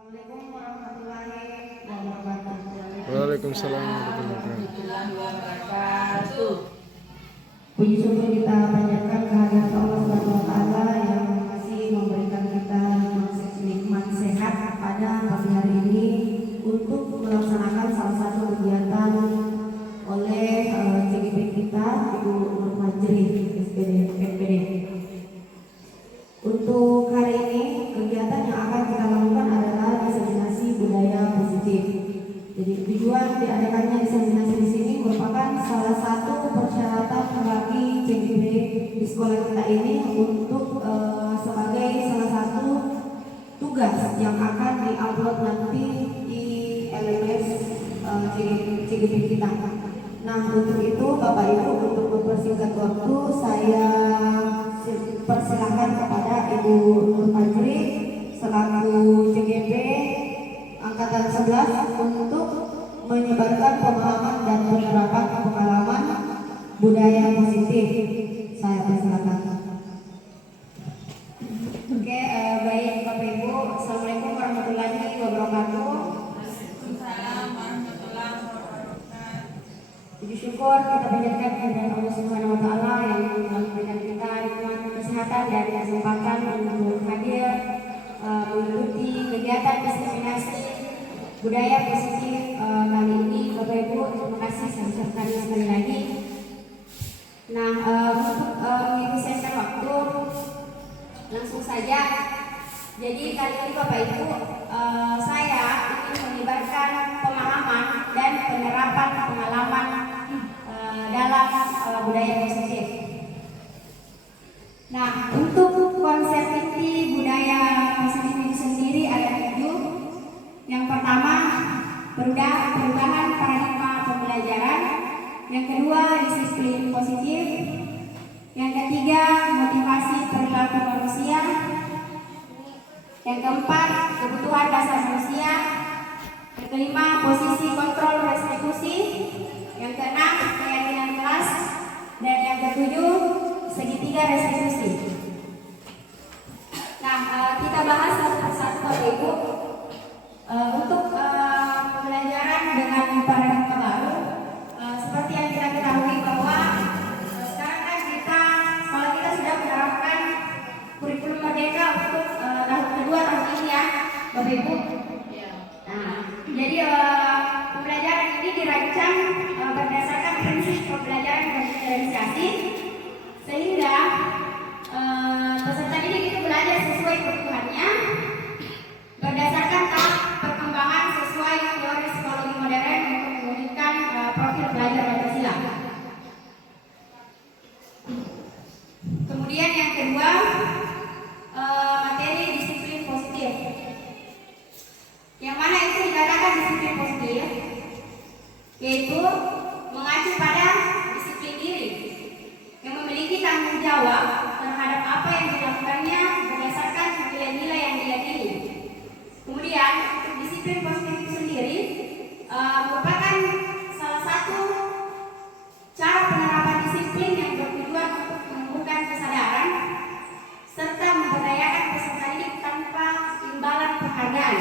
Assalamualaikum warahmatullahi wabarakatuh. Waalaikumsalam warahmatullahi wabarakatuh. Puji syukur kita panjatkan kehadirat Allah Subhanahu wa taala yang masih memberikan kita nikmat sehat pada pagi hari ini untuk melaksanakan salah satu kegiatan oleh CGP kita Ibu Nur Fajri SPD. Untuk hari ini kegiatan yang akan kita lakukan adalah diseminasi budaya positif. Jadi tujuan diadakannya diseminasi di sini merupakan salah satu persyaratan bagi CGP di sekolah kita ini untuk sebagai salah satu tugas yang akan diupload nanti di LMS CGP kita. Nah untuk itu Bapak Ibu, untuk mempersingkat waktu saya persilahkan kepada Ibu Nur Fajri selaku CGP Angkatan 11 untuk menyebarkan pemahaman dan penerapan pengalaman budaya positif. Saya persilakan. Oke, baik Bapak Ibu, Assalamualaikum warahmatullahi wabarakatuh. Waalaikumsalam warahmatullahi wabarakatuh. Puji syukur kita panjatkan kehadirat Allah Subhanahu wa taala yang telah memberikan kita nikmat kesehatan dan kesempatan untuk hadir mengikuti kegiatan diseminasi budaya positif kali ini. Bapak Ibu, terima kasih saya ucapkan sekali lagi. Nah, untuk mengefisienkan waktu langsung saja. Jadi kali ini Bapak Ibu, saya ingin menyebarkan pemahaman dan penerapan pengalaman dalam budaya positif. Nah, untuk konsep inti budaya positif itu sendiri ada 7. Yang pertama, perubahan paradigma pembelajaran. Yang kedua, disiplin positif. Yang ketiga, motivasi perilaku manusia. Yang keempat, kebutuhan dasar manusia. Yang kelima, posisi kontrol restitusi. Yang keenam, keyakinan kelas. Dan yang ketujuh, segitiga restitusi. Nah, kita bahas satu persatu Bapak Ibu. Untuk pembelajaran dengan paradigma baru, seperti yang kita ketahui bahwa sekarang kan sekolah kita sudah menerapkan kurikulum merdeka untuk tahun kedua tahun ini ya, Bapak Ibu. Nah, jadi pembelajaran ini dirancang berdasarkan prinsip pembelajaran dan diferensiasi, sehingga peserta didik itu belajar sesuai kebutuhannya berdasarkan tahap perkembangan sesuai teori psikologi modern untuk mewujudkan profil belajar Pancasila. Kemudian yang kedua, materi disiplin positif. Yang mana itu dikatakan disiplin positif, yaitu mengacu pada disiplin diri yang memiliki tanggung jawab terhadap apa yang dilakukannya berdasarkan nilai-nilai yang diyakini. Kemudian untuk disiplin positif itu sendiri merupakan salah satu cara penerapan disiplin yang bertujuan untuk menumbuhkan kesadaran serta memberdayakan peserta didik tanpa imbalan penghargaan,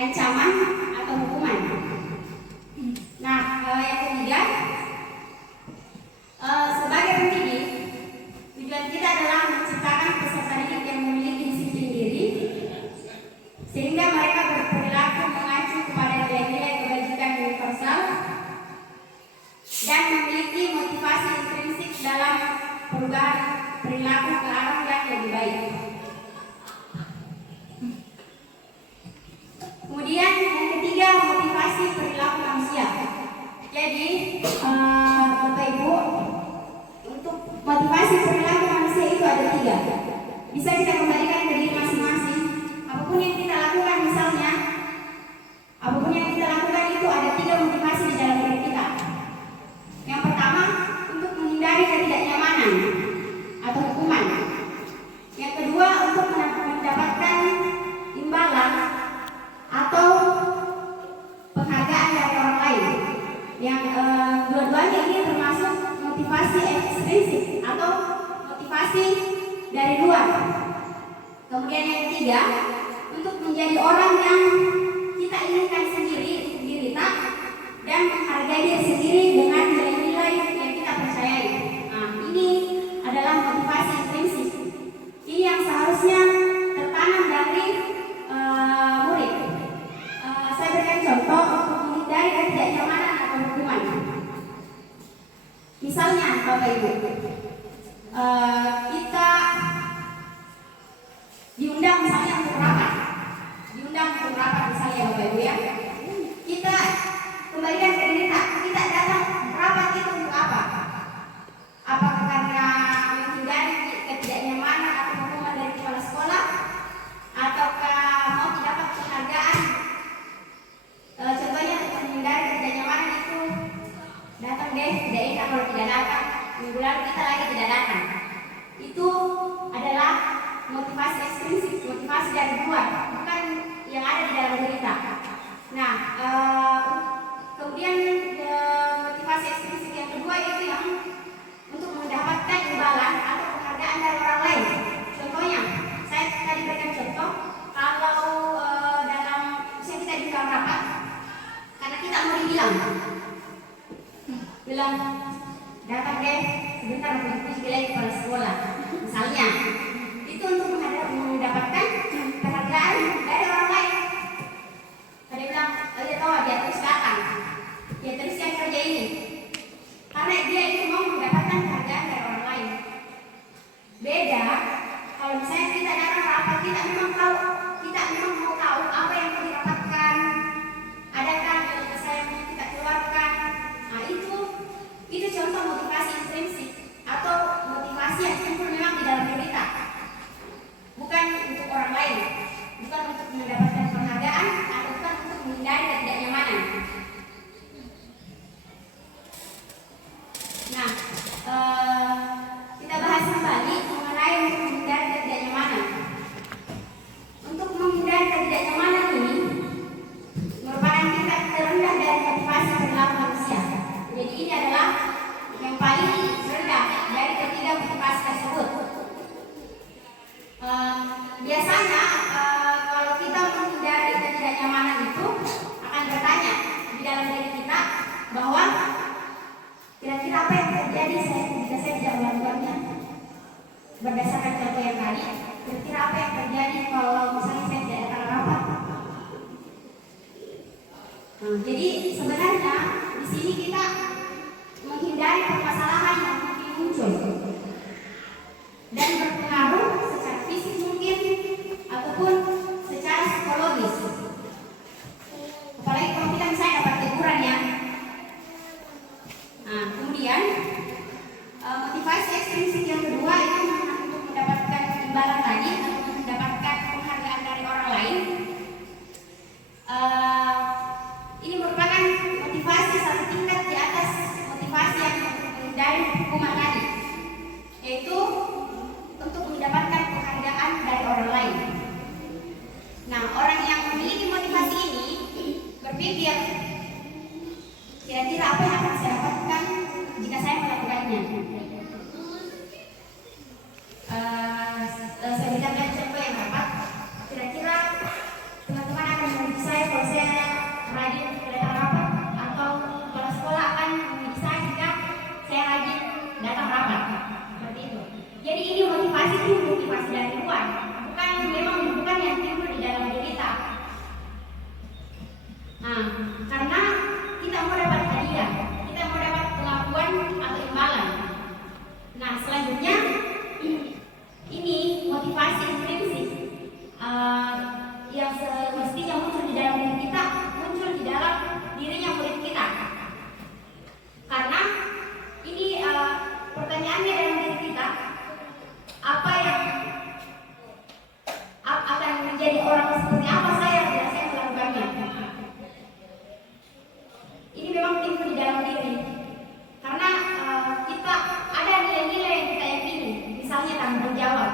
ancaman atau hukuman. Nah, yang ketiga, sebagai pendidik, tujuan kita adalah menciptakan peserta didik yang memiliki disiplin diri, sehingga mereka berperilaku mengacu kepada nilai-nilai kebajikan universal dan memiliki motivasi intrinsik dalam perubahan perilaku ke arah yang lebih baik. Kemudian yang ketiga, motivasi perilaku manusia. Jadi Bapak Ibu, untuk motivasi perilaku manusia itu ada 3. Bisa kita kembalikan ke diri masing-masing. Apapun yang kita lakukan, misalnya apapun yang kita lakukan itu ada 3 motivasi di dalam diri kita. Yang pertama, untuk menghindari ketidaknyamanan atau hukuman. Yang kedua, untuk mendapatkan imbalan atau penghargaan dari orang lain. Yang dua-duanya ini termasuk motivasi ekstrinsik atau motivasi dari luar. Kemudian yang ketiga, untuk menjadi orang yang kita inginkan sendiri diri kita dan menghargai diri sendiri dengan nilai-nilai yang kita percayai. Nah, ini adalah motivasi intrinsik. Ini yang seharusnya tertanam dari murid. Saya berikan contoh untuk menghindari ketidaknyamanan atau hukuman. Misalnya, Bapak Ibu, kita diundang misalnya untuk rapat, misalnya Bapak Ibu ya. Kita kembalikan ke diri kita datang rapat itu untuk apa? Apakah karena menghindari ketidaknyamanan atau hukuman dari kepala sekolah, ataukah mau dapat penghargaan? Contohnya untuk menghindari ketidaknyamanan itu datang deh, tidak enak kalau tidak datang. Minggu lalu kita lagi tidak datang. Itu adalah motivasi ekstrinsik, motivasi dari luar, bukan yang ada di dalam diri kita. Nah, kemudian motivasi ekstrinsik yang kedua itu yang untuk mendapatkan imbalan atau penghargaan dari orang lain. Contohnya, saya tadi berikan contoh, kalau dalam misalnya kita diundang rapat, karena kita mau bilang datang deh sebentar untuk lagi kepala sekolah, misalnya, itu untuk mendapatkan penghargaan dari orang lain. Dia bilang, oh dia tahu dia terus datang, dia terus yang kerja ini, karena dia itu mau mendapatkan penghargaan dari orang lain. Beda kalau misalnya kita datang rapat, kita memang mau tahu apa yang mau didapatkan, adakah jasa yang mau kita keluarkan. Nah itu contoh motivasi intrinsik atau motivasi yang timbul memang di dalam diri kita, bukan untuk orang lain, bukan untuk mendapatkan penghargaan atau bukan untuk menghindari ketidaknyamanan. Nah, kita bahas kembali mengenai untuk menghindari ketidaknyamanan. Untuk menghindari ketidaknyamanan ini merupakan tingkat terendah dari motivasi perilaku manusia. Jadi ini adalah yang paling rendah dari ketiga motivasi tersebut. Biasanya kalau kita menghindari ketidaknyamanan itu akan bertanya di dalam diri kita bahwa kira-kira apa yang terjadi jika saya tidak melakukannya. Berdasarkan contoh yang tadi, kira-kira apa yang terjadi kalau misalnya saya tidak datang rapat. Jadi sebenarnya di sini kita menghindari permasalahan yang mungkin muncul dan berpengaruh secara fisik mungkin ataupun secara psikologis. Apalagi kalau kita misalnya dapat teguran ya. Nah, kemudian motivasi ekstrinsik yang kedua itu untuk mendapatkan imbalan tadi atau mendapatkan penghargaan dari orang lain. Ini merupakan motivasi satu tingkat di atas motivasi yang menghindari hukuman tadi, yaitu untuk mendapatkan penghargaan dari orang lain. Nah, orang yang memiliki motivasi ini berpikir, kira-kira apa yang akan saya dapatkan jika saya melakukannya. Saya berikan contoh yang dapat. Kira-kira teman-teman akan memuji saya kalau saya rajin datang rapat, atau kepala sekolah akan memuji saya jika saya rajin datang rapat. Seperti itu. Jadi ini motivasi dari luar, bukan yang timbul di dalam diri kita. Nah, karena kita mau dapat hadiah, kita mau dapat pengakuan atau imbalan. Nah, selanjutnya ini motivasi intrinsik yang semestinya muncul di dalam diri kita, muncul di dalam dirinya murid kita. Karena ini pertanyaannya dalam diri kita, apa yang akan menjadi orang seperti apa saya bila saya melakukannya. Ini memang timbul di dalam diri, karena kita ada nilai-nilai yang kita yakini, misalnya tanggung jawab.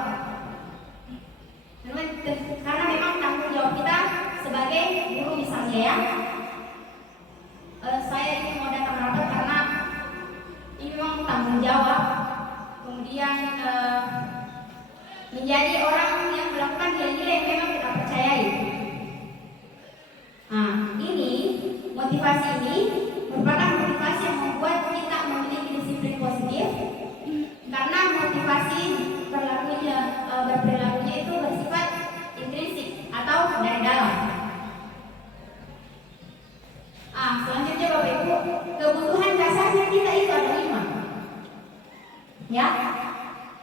Karena memang tanggung jawab kita sebagai guru misalnya ya, saya ini mau datang rapat karena ini memang tanggung jawab. Kemudian menjadi orang yang melakukan nilai-nilai yang memang kita percayai. motivasi ini merupakan motivasi yang membuat kita memiliki disiplin positif, karena motivasi berperilakunya itu bersifat intrinsik atau dari dalam. Selanjutnya Bapak Ibu, kebutuhan dasarnya kita itu ada 5. Ya,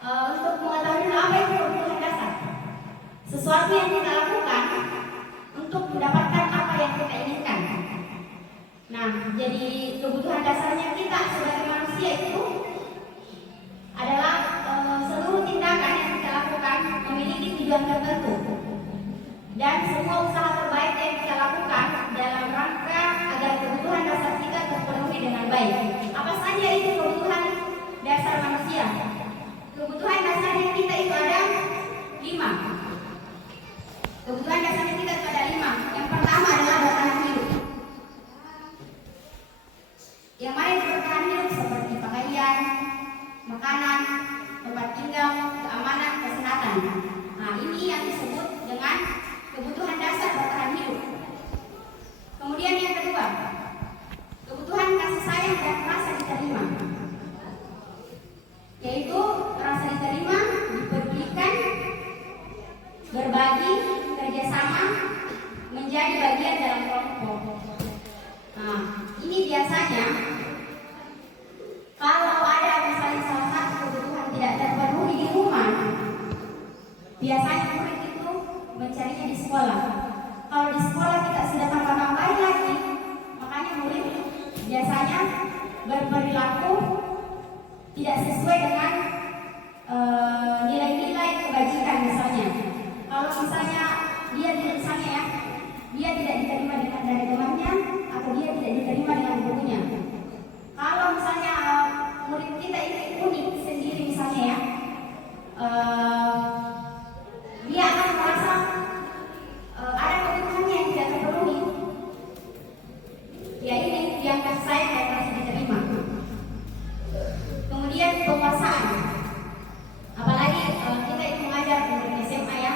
untuk mengetahui apa itu kebutuhan dasar, sesuatu yang kita lakukan untuk mendapatkan apa yang kita inginkan. Nah, jadi kebutuhan dasarnya kita sebagai manusia itu adalah seluruh tindakan yang kita lakukan memiliki tujuan tertentu, dan semua usaha terbaik yang kita lakukan dalam rangka agar kebutuhan dasar kita terpenuhi dengan baik. Apa saja itu kebutuhan dasar manusia? Kebutuhan dasarnya kita itu ada 5. Kebutuhan dasarnya kita itu ada 5. Yang pertama adalah bertahan hidup. Yang mana itu bertahan hidup seperti pakaian, makanan, tempat tinggal, keamanan, kesehatan. Nah, ini yang disebut dengan kebutuhan dasar bertahan hidup. Kemudian yang kedua, kebutuhan kasih sayang dan rasa diterima, yaitu rasa diterima, dipedulikan, berbagi, kerjasama, menjadi bagian dalam kelompok. Nah, ini biasanya kalau ada misalnya salah satu kebutuhan tidak terpenuhi di rumah, biasanya murid itu mencarinya di sekolah. Kalau di sekolah kita sudah tambah-tambahin lagi, makanya murid biasanya berperilaku tidak sesuai dengan nilai-nilai kebajikan misalnya. Kalau misalnya dia tidak diterima dari temannya, atau dia tidak diterima dengan gurunya. Kalau misalnya murid kita ini unik sendiri misalnya ya, dia akan merasa ada kebutuhannya yang tidak terpenuhi. Ya, ini yang kasih sayang dan rasa diterima. Kemudian penguasaan, apalagi kita itu mengajar di SMA ya,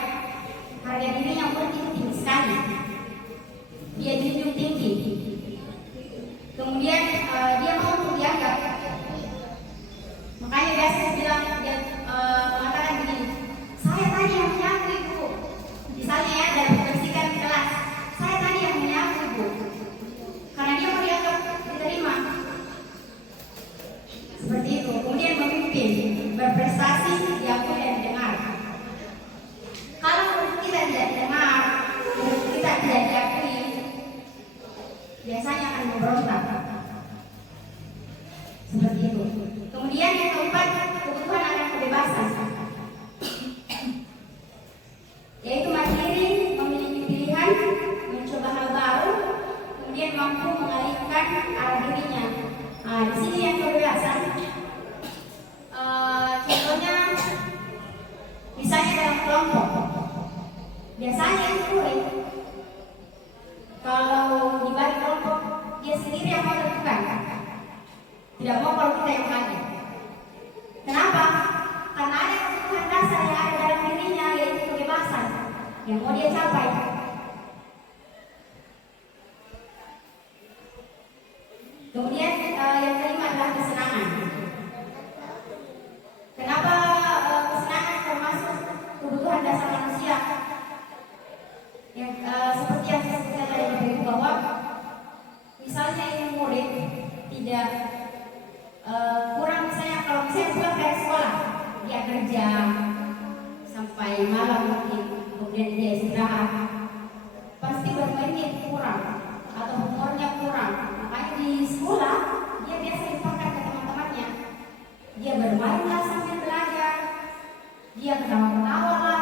harga dirinya murid itu tinggi sekali, dia junjung tinggi. Kemudian dia mau untuk dianggap, makanya biasa bilang dia mengatakan begini, saya tadi yang menyapu ibu, misalnya ya, dan membersihkan kelas, saya tadi yang menyapu ibu, karena dia mau dianggap diterima. Seperti itu. Kemudian memimpin, berprestasi, diakui dan didengar. Kalau kita tidak didengar, kita tidak diakui, biasanya akan memberontak. Seperti itu. Kemudian yang keempat, kebutuhan akan kebebasan, yaitu mandiri, memiliki pilihan, mencoba hal baru, kemudian mampu mengalihkan arah dirinya. Nah, di sini yang kebebasan, contohnya misalnya dalam kelompok, biasanya itu murid kalau di balik kelompok dia sendiri yang mau tentukan, tidak mau kalau kita yang lagi. Kenapa? Karena ada kebutuhan dasar yang ada dalam dirinya, yaitu kebebasan yang mau dia capai. Kemudian yang kelima adalah kesenangan. Kenapa kesenangan termasuk kebutuhan dasar manusia? Yang seperti yang saya sebutkan tadi Bapak Ibu, bahwa misalnya ini murid tidak kurang, misalnya kalau misalnya pulang dari sekolah, dia kerja sampai malam mungkin, kemudian dia istirahat, pasti bermainnya kurang atau humornya kurang. Makanya di sekolah dia biasa dipakai ke teman-temannya, dia bermainlah sambil belajar, dia ketawa-ketawa lah.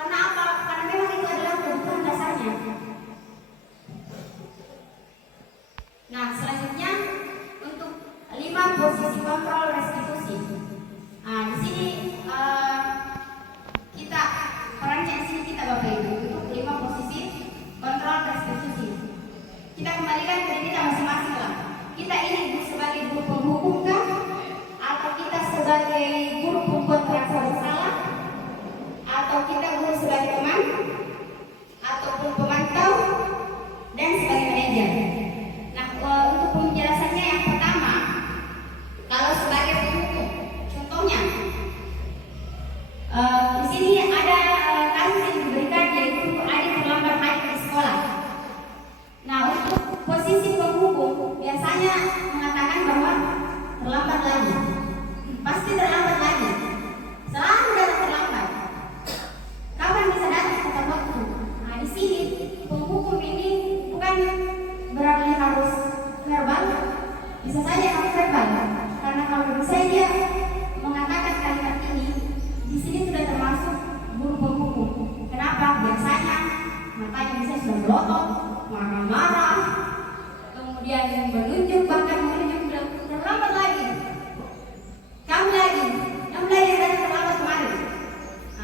Karena apa? Karena memang itu adalah kebutuhan dasarnya. Nah, selanjutnya untuk 5 posisi kontrol restitusi. Nah, di sini kita perannya di sini kita Bapak Ibu untuk 5 posisi kontrol restitusi. Kita kembalikan ke diri kita masing-masing lah. Kita ini sebagai guru penghukum kah? Atau kita sebagai guru pembuat peraturan?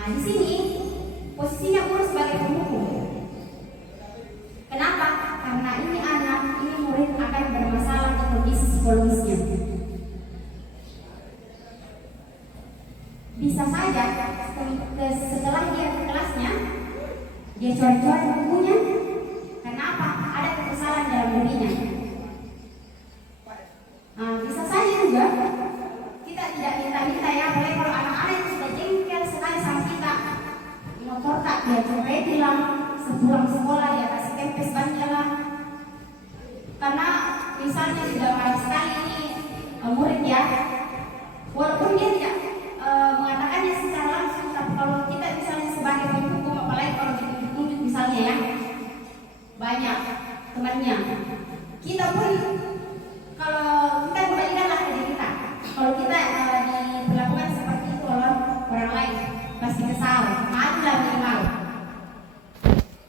di sini posisinya guru sebagai pemukul. Kenapa? Karena ini anak, ini murid akan bermasalah ke kondisi psikologisnya. Bisa saja setelah dia ke kelasnya, dia coret-coret bukunya. Kenapa? Ada kekesalan dalam dirinya. Bisa saja juga kita tidak minta-minta ya, boleh kalau anak-anak itu sudah jengkel sekali sama kita, motor tak dia coret hilang, sepulang sekolah dia kasih tempes banyak lah. Karena misalnya sudah marah sekali ini murid ya, walaupun dia tidak mengatakannya secara langsung, tapi kalau kita misalnya sebagai penghukum, apalagi kalau ditunjuk misalnya ya, banyak temannya, kita pun kalau kita kembalikanlah ke diri kita. Kalau kita diperlakukan seperti itu oleh orang lain, pasti kesal, malulah minimal.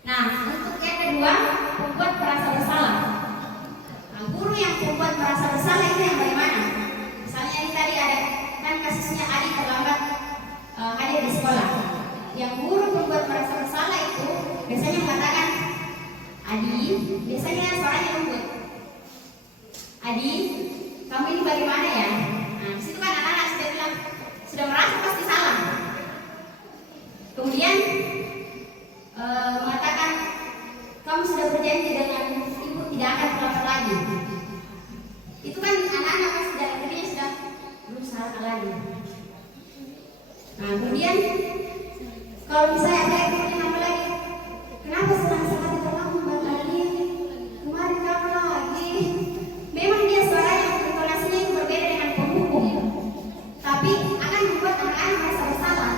Nah, untuk yang kedua, membuat merasa bersalah. Nah, guru yang membuat merasa bersalah itu yang bagaimana? Misalnya ini tadi ada kan kasusnya adik terlambat hadir di sekolah. Yang guru membuat merasa bersalah itu biasanya mengatakan, Adi, biasanya suaranya lembut. Adi, kamu ini bagaimana ya? Nah, disitu kan anak-anak sudah bilang, sudah merasa pasti salah. Kemudian mengatakan, kamu sudah berjanji dengan ibu tidak akan terlambat lagi. Itu kan anak-anak kan sudah akhirnya sudah berusaha lagi. Nah, kemudian kalau misalnya ada yang apa lagi? Kenapa senang sekali kamu kali ini? Kemarin kamu lagi. Memang dia suaranya intonasinya itu berbeda dengan penghukum, tapi akan membuat anak-anak merasa bersalah.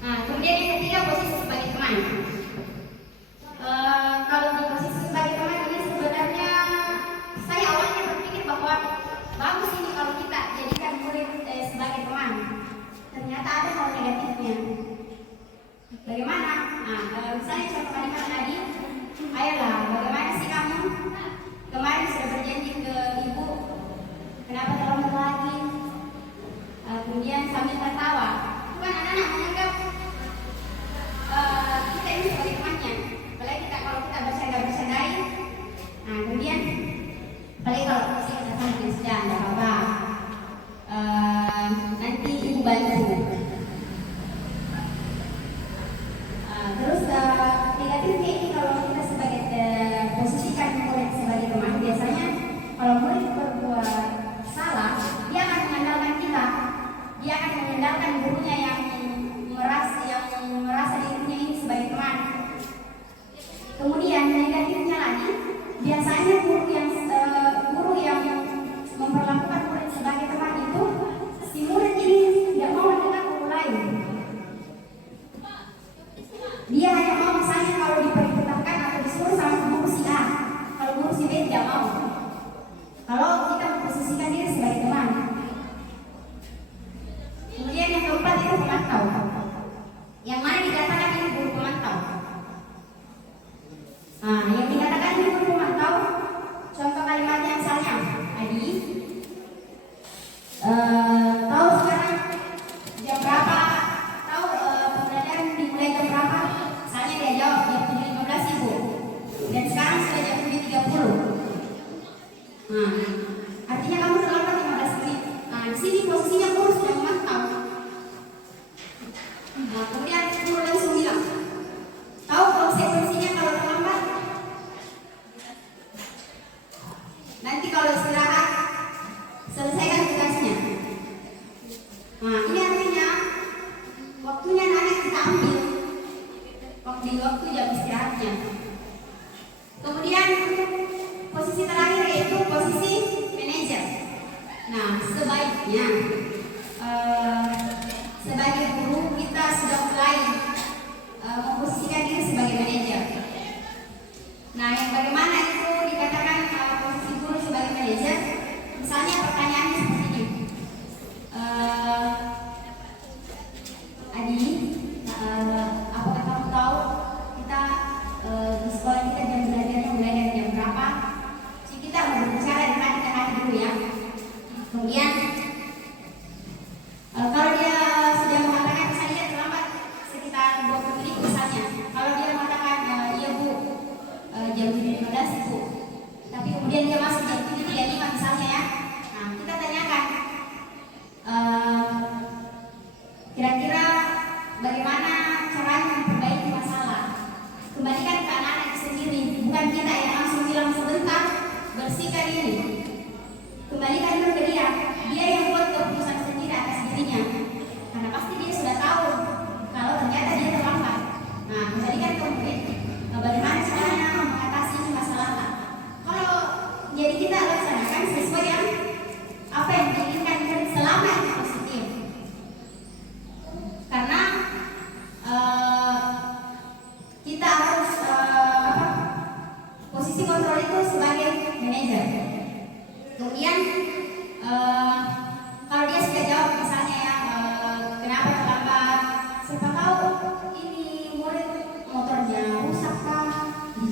Nah, kemudian yang ketiga, posisi sebagai teman. Kalau di posisi sebagai teman ini sebenarnya saya awalnya berpikir bahwa bagus ini kalau kita jadikan murid sebagai teman. Ternyata ada hal negatifnya. Bagaimana? Nah, misalnya contoh kalimat tadi, ayolah, bagaimana sih kamu? Kemarin sudah berjanji ke ibu, kenapa terlambat lagi? Kemudian sambil tertawa. Itu kan anak-anak menganggap kita ini sebagai temannya. Apalagi kita kalau kita bercanda-bercandai. Nah, kemudian apalagi kalau kita sambil sudah tidak apa-apa. Nanti ibu bantu. Terus negatifnya ini kalau kita sebagai posisikan murid sebagai teman, biasanya kalau murid berbuat salah, dia akan mengandalkan kita, dia akan mengandalkan gurunya yang merasa dirinya ini sebagai teman. Kemudian negatifnya lagi, biasanya guru yang memperlakukan murid sebagai teman itu, si murid ini tidak mau mendengar guru lain. Dia hanya mau misalnya kalau diperintahkan atau disuruh sama guru si A, kalau guru si B tidak mau. Kalau kita memposisikan diri sebagai teman. Kemudian yang keempat itu pemantau. Yang mana dikatakan ini guru pemantau? Nah, yang dikatakan ini guru pemantau, contoh kalimatnya misalnya, Adi, tahu sekarang jam berapa? Tahu pembelajaran dimulai jam berapa? Misalnya dia jawab jam 7.15 ibu, dan sekarang sudah jam 7.30. Nah, artinya kamu terlambat 15 menit. Nah, di sini posisinya guru sudah memantau. Nah, kemudian guru langsung bilang, tahu konsekuensinya kalau terlambat? Nanti kalau istirahat, selesaikan tugasnya. Nah, ini artinya waktunya nanti kita ambil waktu jam istirahatnya. Kemudian posisi terakhir yaitu posisi manajer. Nah, sebaiknya sebagai guru kita sudah mulai memposisikan diri sebagai manajer. Nah, yang bagaimana itu dikatakan posisi guru sebagai manajer? Misalnya pertanyaannya seperti ini. Adi, apakah kamu tahu kita di sekolah kita jam belajarnya mulai dari jam berapa? Jadi kita berbicara dengan hati dulu ya. Kemudian kalau dia sudah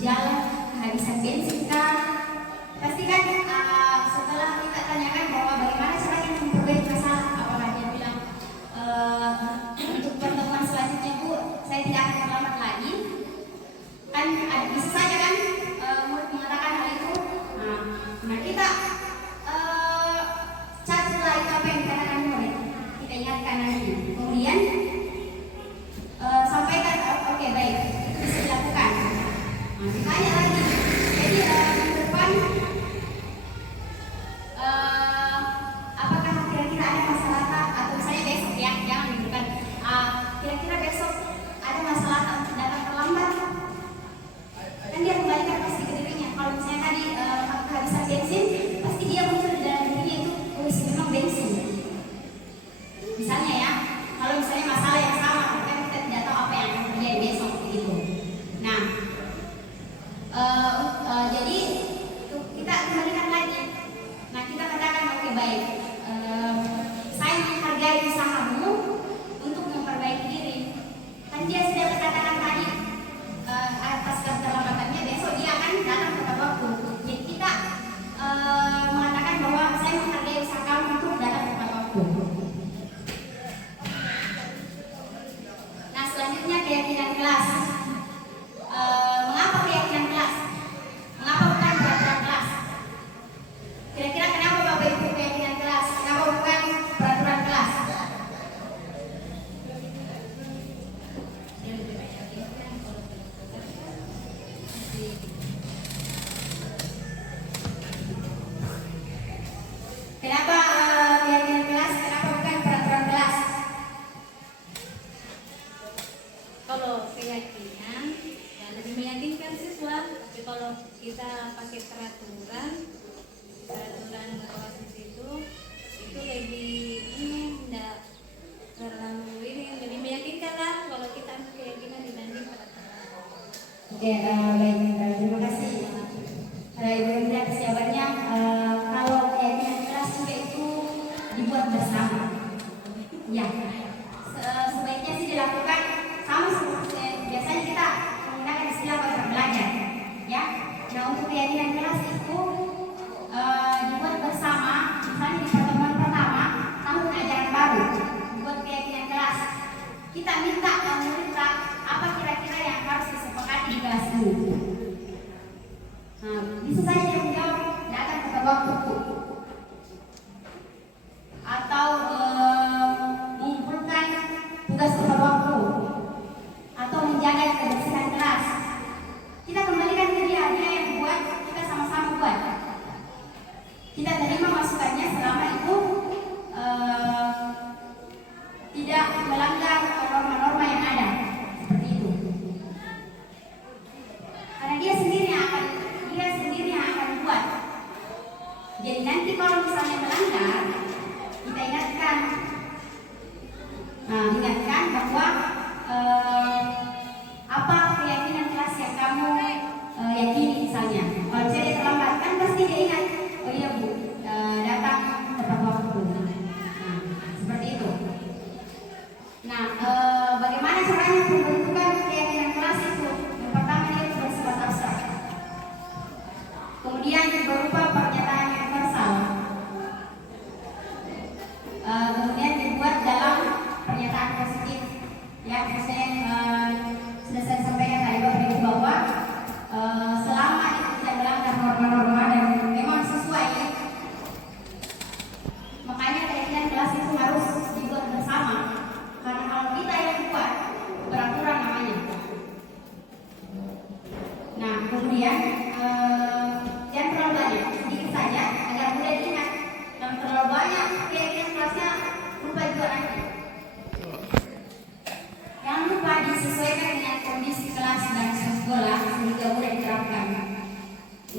jalan kehabisan bensin kan. Pasti kan setelah kita tanyakan bahwa bagaimana caranya memperbaiki masalah, apakah dia bilang untuk pertemuan selanjutnya Bu saya tidak akan terlambat lagi, kan bisa saja kan murid mengatakan hal itu. Nah kita catatlah itu apa yang dikatakan murid, kita ingatkan nanti, kemudian sampaikan oke, baik, itu bisa dilakukan. Ditanya lagi, jadi minggu depan apakah kira-kira ada masalah atau misalnya besok ya, jangan minggu depan, kira-kira besok ada masalah atau datang terlambat, kan dia kembalikan pasti ke dirinya. Kalau misalnya tadi kehabisan bensin, pasti dia muncul di dalam dirinya itu kondisi memang bensin. Misalnya ya, kalau misalnya masalah yang sama, kan kita tidak tahu apa yang akan terjadi besok begitu. Nah, jadi kita kembalikan lagi. Nah, kita katakan oke, baik, saya menghargai usahamu untuk memperbaiki diri. Kan dia sudah katakan tadi atas keterlambatannya besok dia akan datang tepat waktu. Jadi kita mengatakan bahwa saya menghargai usaha kamu untuk datang tepat waktu. Nah, selanjutnya keyakinan kelas. Mengapa keyakinan kelas? Mengapa bukan peraturan kelas? Kira-kira kenapa Bapak Ibu keyakinan kelas? Kenapa bukan peraturan kelas? Kenapa keyakinan kelas? Kenapa bukan peraturan kelas? Kalau keyakinan ya lebih meyakinkan siswa, tapi kalau kita pakai peraturan kelas itu lebih tidak terlalu lebih meyakinkan lah kalau kita ambil keyakinan dibanding peraturan. Oke, baik, terima kasih Ibu Indra atas jawabannya. Kalau keyakinan kelas juga itu dibuat bersama, ya, sebaiknya sih dilakukan sama seperti biasanya kita menggunakan istilah wajar belajar, ya. Nah, untuk keyakinan kelas itu dibuat bersama, misalnya di pertemuan pertama tahun ajaran baru, dibuat keyakinan kelas. Kita minta murid apa kira-kira yang harus disepakati di kelas ini. Bisa saja dia menjawab datang tepat waktu, atau mengumpulkan tugas tepat waktu, atau menjaga kebersihan kelas. Kita kembalikan ke dia yang buat, kita sama-sama buat. Kita terima masukannya selama itu tidak melanggar norma-norma yang ada, seperti itu. Karena dia sendiri yang akan buat. Jadi nanti kalau misalnya melanggar, kita ingatkan bahwa apa keyakinan kelas yang kamu yakini misalnya. Kalau saya terlambat, kan pasti dia ingat, oh iya Bu, datang tepat waktu. Nah, seperti itu. Nah, bagaimana caranya pembentukan keyakinan kelas itu? Yang pertama dia itu bersifat abstrak, kemudian berupa pernyataan universal, kemudian dibuat dalam pernyataan positif. Ya, sudah saya sampaikan tadi Bapak Ibu bahwa selama itu tidak melanggar norma-norma dan memang sesuai, makanya keyakinan kelas itu harus dibuat bersama. Karena kalau kita yang buat, peraturan namanya. Nah, kemudian jangan terlalu banyak, sedikit saja agar mudah diingat. Kalau terlalu banyak, keyakinan kelasnya lupa juga nanti. Jangan lupa disesuaikan dengan kondisi kelas dan sekolah sehingga mudah diterapkan.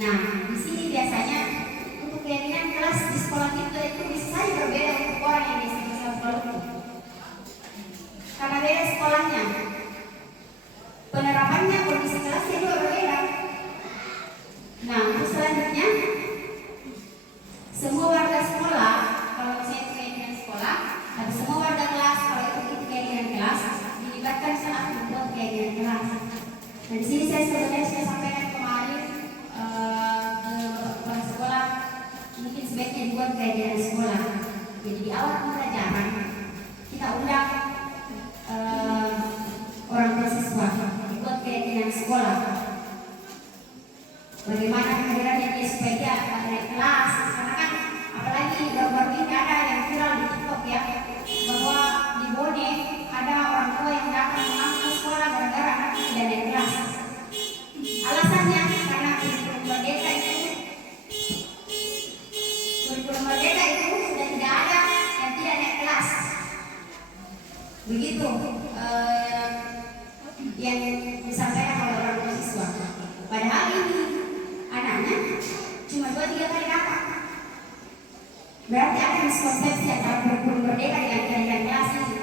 Nah, di sini biasanya untuk keyakinan kelas di sekolah kita itu bisa saja berbeda untuk orang yang di sekolah itu. Karena beda sekolahnya, penerapannya kondisi kelasnya juga berbeda. Nah, untuk selanjutnya, semua warga sekolah, kalau misalnya keyakinan sekolah, atau semua warga kelas, kalau itu keyakinan kelas, dilibatkan saat membuat keyakinan kelas. Nah, di sini saya sebenarnya sampaikan supaya dia naik kelas. Karena kan apalagi baru-baru ini ada yang viral di TikTok ya, bahwa di Bone ada orang tua yang datang mengaku sekolah gara-gara anaknya tidak naik kelas. Alasannya karena kurikulum merdeka itu sudah tidak ada yang tidak naik kelas. Begitu yang disampaikan oleh orang tua siswa. Padahal ini anaknya cuma 2-3 kali datang. Berarti ada miskonsepsi antara kurikulum merdeka dengan kenaikan kelas ini.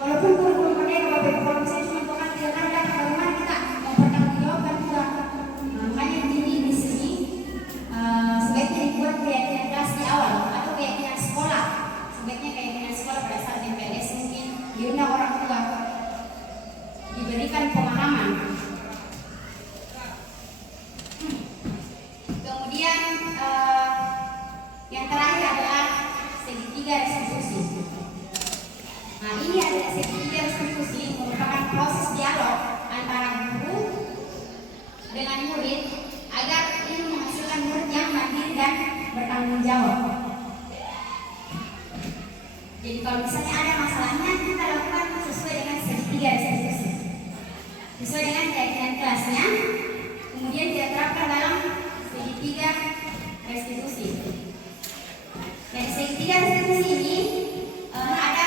Walaupun kurikulum merdeka Bapak Ibu kalau misalnya cuma 2 kali 3 kali datang, bagaimana kita mempertanggungjawabkan juga? Makanya di sini sebaiknya dibuat keyakinan kelas di awal atau keyakinan sekolah. Sebaiknya keyakinan sekolah pada saat MPLS mungkin diundang orang tua, diberikan pemahaman. Kemudian yang terakhir adalah segitiga restitusi. Nah, ini adalah segitiga restitusi merupakan proses dialog antara guru dengan murid agar ini menghasilkan murid yang mandiri dan bertanggung jawab. Jadi kalau misalnya ada masalahnya, kita lakukan sesuai dengan segitiga restitusi, sesuai dengan keyakinan kelasnya, kemudian kita terapkan dalam segitiga restitusi. Dan segitiga restitusi ini ada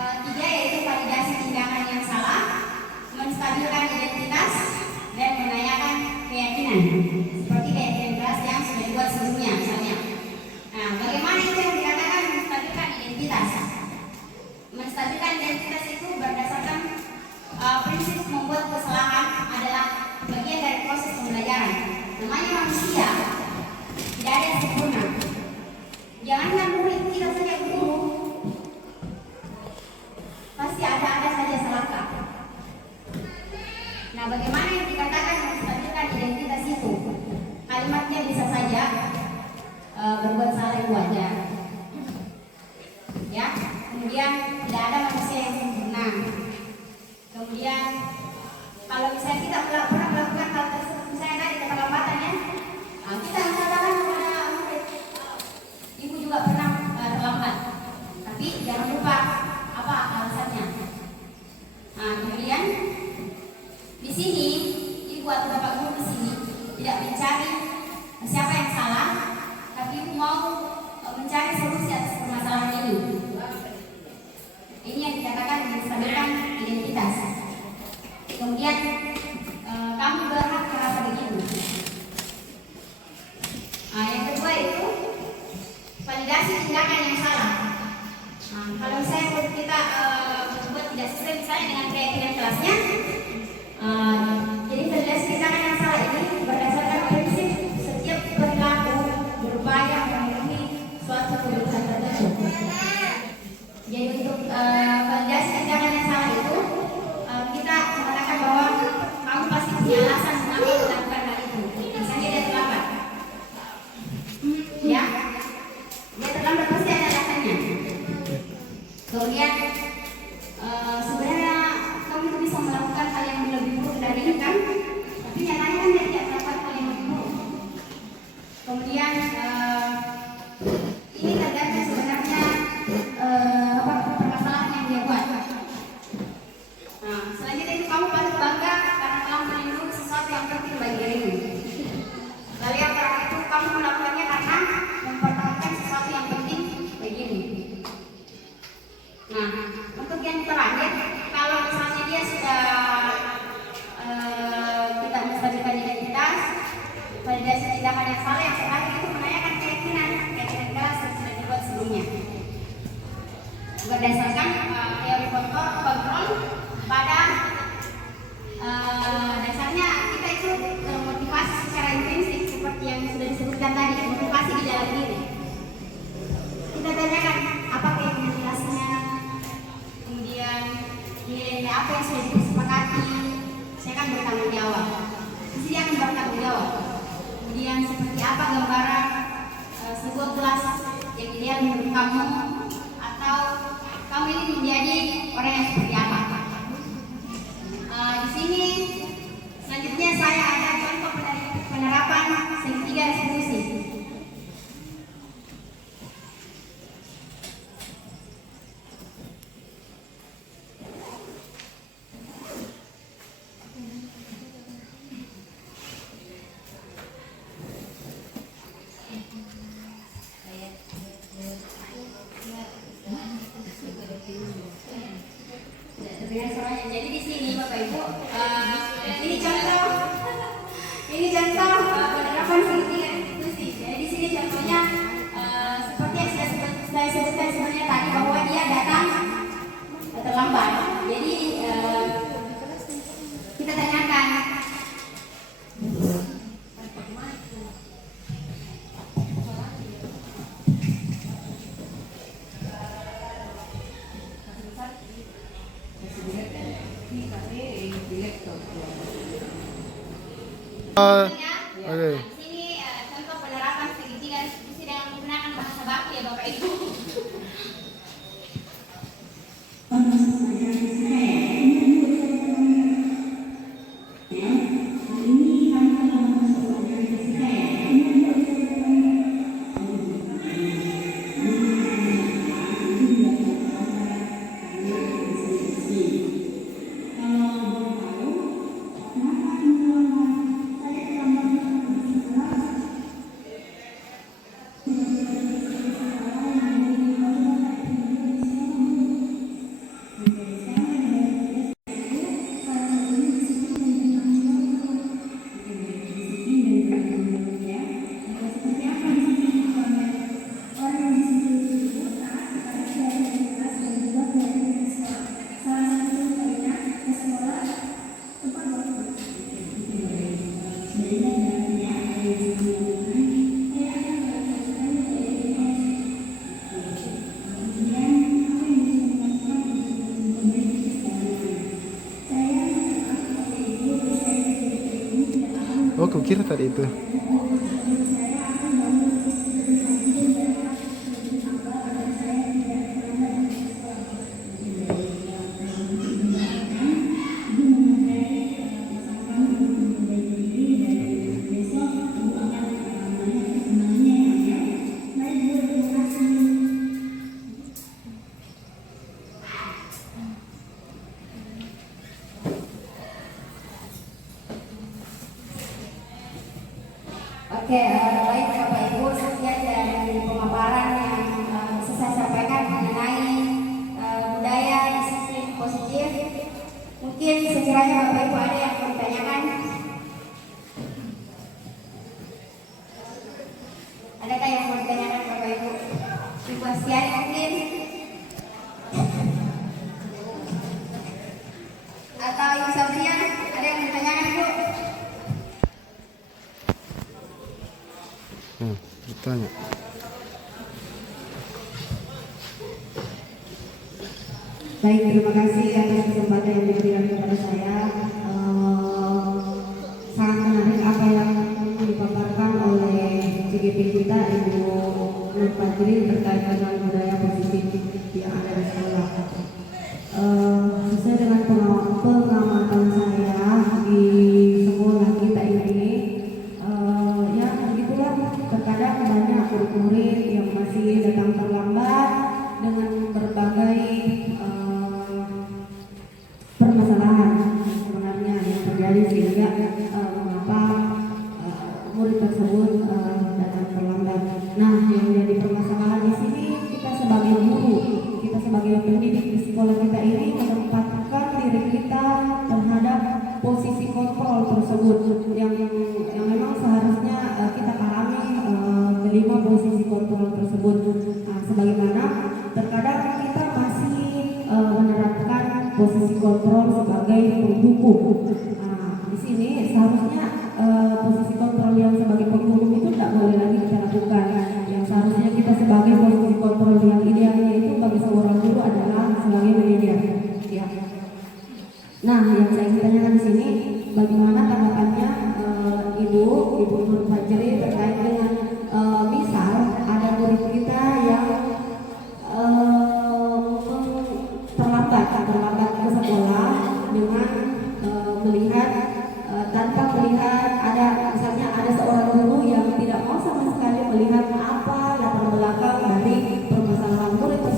3, yaitu validasi tindakan yang salah, menstabilkan identitas, dan menanyakan keyakinan, seperti keyakinan kelas yang sudah dibuat sebelumnya misalnya. Nah, bagaimana itu yang dikatakan menstabilkan identitas? Menstabilkan identitas itu berdasarkan prinsip membuat kesalahan adalah bagian dari proses pembelajaran. Namanya manusia, tidak ada yang sempurna. Jangankan murid, kita saja guru pasti ada saja salah kata. Nah, bagaimana yang dikatakan menstabilkan identitas itu? Kalimatnya bisa saja berbuat salah itu wajar, ya. Kemudian tidak ada manusia yang sempurna. Kemudian kalau misalnya kita pernah melakukan hal tersebut, misalnya tadi keterlambatan ya, kita harus katakan kepada murid, ibu juga pernah terlambat, tapi jangan lupa apa alasannya. Nah, kemudian di sini ibu atau bapak guru di sini tidak mencari siapa yang salah, tapi ibu mau mencari solusi atas permasalahan ini. Ini yang dikatakan menstabilkan identitas. Kemudian kamu berhak merasa begitu. Yang kedua itu validasi tindakan yang salah. Kalau misalnya kita berbuat tidak sesuai misalnya dengan keyakinan kelasnya, jadi validasi tindakan yang salah ini berdasarkan prinsip setiap perilaku berupaya memenuhi suatu kebutuhan tertentu. Jadi untuk validasi tindakan yang salah itu kita mengatakan bahwa kamu pasti punya alasan mengapa melakukan hal itu. Misalnya dia terlambat, ya, dia terlambat pasti ada alasannya. Kemudian sebenarnya kamu itu bisa melakukan hal yang lebih buruk dari ini kan, tapi nyatanya kan dia tidak melakukan hal yang lebih buruk. Kemudian ini tergantung sebenarnya permasalahan yang dia buat. Nah, selanjutnya itu kamu patut bangga karena telah melindungi sesuatu yang penting bagi dirimu. Lalu yang terakhir itu kamu melakukannya karena mempertahankan sesuatu yang penting bagimu. Nah, untuk yang terakhir, kalau misalnya dia sudah tidak menstabilkan identitas, validasi tindakan yang salah, yang terakhir itu menanyakan keyakinan kelas yang sudah dibuat sebelumnya. Berdasarkan teori kontrol pada dasarnya kita itu termotivasi secara intrinsik seperti yang sudah disebutkan tadi, motivasi di dalam diri. Kita tanyakan apa keyakinan kelasnya, kemudian nilai apa yang sudah disepakati, saya akan bertanggung jawab. Di sini akan bertanggung jawab. Kemudian seperti apa gambaran sebuah kelas yang ideal menurut kamu, atau kamu ini menjadi orang yang seperti apa? Di sini selanjutnya saya ada contoh penerapan segitiga restitusi. dengan semuanya. Jadi di sini Bapak Ibu, ini contoh, ini contoh penerapan segitiga institusi. Jadi di sini contohnya seperti yang saya sebutkan sebenarnya tadi bahwa dia datang terlambat. Jadi kita tanyakan. Oke. Di sini contoh penerapan segitiga institusi dengan menggunakan bahasa baku ya Bapak Ibu. Oh, kukira tadi itu. Oke, baik Bapak Ibu, sekian dari pemaparan yang bisa saya sampaikan mengenai budaya disiplin positif. Mungkin sekiranya Bapak Ibu ada yang mau ditanyakan. Adakah yang mau ditanyakan Bapak Ibu? Ibu Astiani mungkin? Atau Ibu Sabrian, ada yang mau ditanyakan Ibu? Bertanya. Baik, terima kasih atas kesempatan yang diberikan kepada saya. Sangat menarik apa yang dipaparkan oleh CGP kita, Ibu Nur Fajrin, terkait dengan budaya positif yang ada di sekolah. Sesuai dengan pengamatan saya di sekolah kita ini, ya begitulah, terkadang banyak murid-murid yang masih datang terlambat dengan berbagai permasalahan sebenarnya yang terjadi, sehingga mengapa murid tersebut datang terlambat. Nah, yang menjadi permasalahan di sini, kita sebagai guru, kita sebagai pendidik di sekolah kita ini menempatkan diri kita terhadap posisi kontrol tersebut yang memang seharusnya kita pahami kelima posisi kontrol tersebut. Sebagaimana terkadang kita masih menerapkan posisi kontrol sebagai penghukum. Di sini seharusnya posisi kontrol yang sebagai penghukum itu tidak boleh lagi kita lakukan. Yang seharusnya kita sebagai posisi kontrol yang idealnya itu bagi seorang guru adalah sebagai manajer. Ya. Nah, yang saya ingin tanyakan di sini, bagaimana tanggapannya Ibu Nur Fajri terkait dengan misal ada murid kita yang terlambat ke sekolah dengan melihat tanpa melihat, ada misalnya ada seorang guru yang tidak mau sama sekali melihat apa latar belakang dari permasalahan murid tersebut.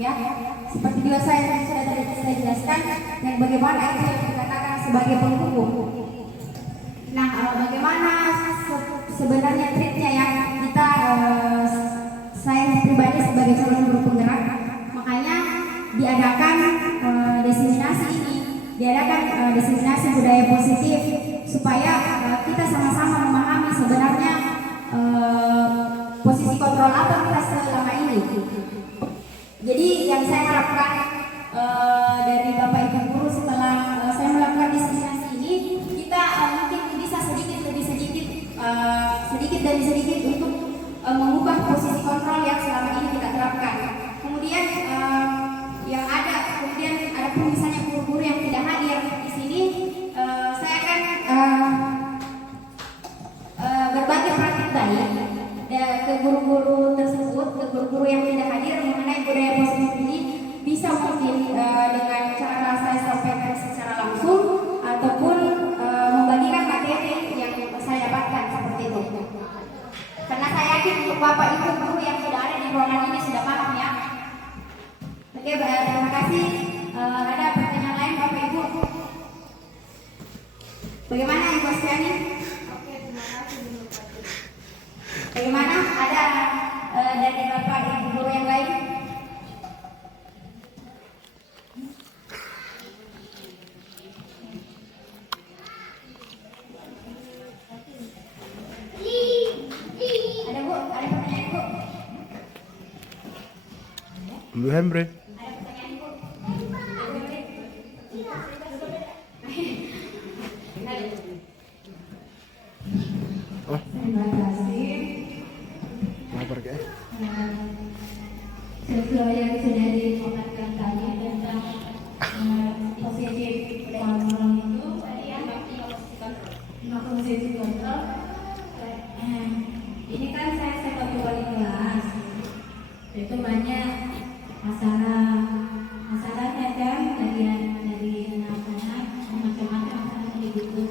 ya. Seperti juga saya sudah tadi saya jelaskan yang bagaimana itu yang dikatakan sebagai penghubung. Nah, bagaimana sebenarnya triknya yang kita saya pribadi sebagai calon guru penggerak, makanya diadakan diseminasi ini, diadakan diseminasi budaya positif supaya kita sama-sama memahami sebenarnya posisi kontrol apa kita selama ini. Jadi yang saya harapkan dari Bapak Ibu guru setelah saya melakukan diseminasi ini, kita mungkin bisa sedikit demi sedikit untuk mengubah posisi kontrol yang selama ini kita terapkan. Kemudian kemudian ada pun misalnya guru-guru yang tidak hadir di sini, saya akan berbagi praktik baik ke guru-guru tersebut, ke guru-guru yang tidak hadir mengenai budaya positif ini, bisa mungkin dengan cara saya sampaikan secara langsung ataupun membagikan materi yang saya dapatkan seperti itu. Karena saya yakin untuk Bapak Ibu guru yang sudah ada di ruangan ini sudah paham ya. Oke, terima kasih. Ada pertanyaan lain Bapak Ibu? Bagaimana Ibu Astiani? Oke, terima kasih Bu Bupati. Bagaimana? Ada dari Bapak Ibu guru yang lain? Ada Bu? Ada pertanyaan Bu? Bu Hembre. Ada pertanyaan Bu? Oh, Terima kasih. lapar kayak. Sesuai yang sudah dikomentkan tadi tentang positif kontrol itu, tadi ya, positif kontrol. Ini kan saya sebagai wali kelas, itu banyak masalahnya kan dari anak-anak macam-macam masalahnya gitu.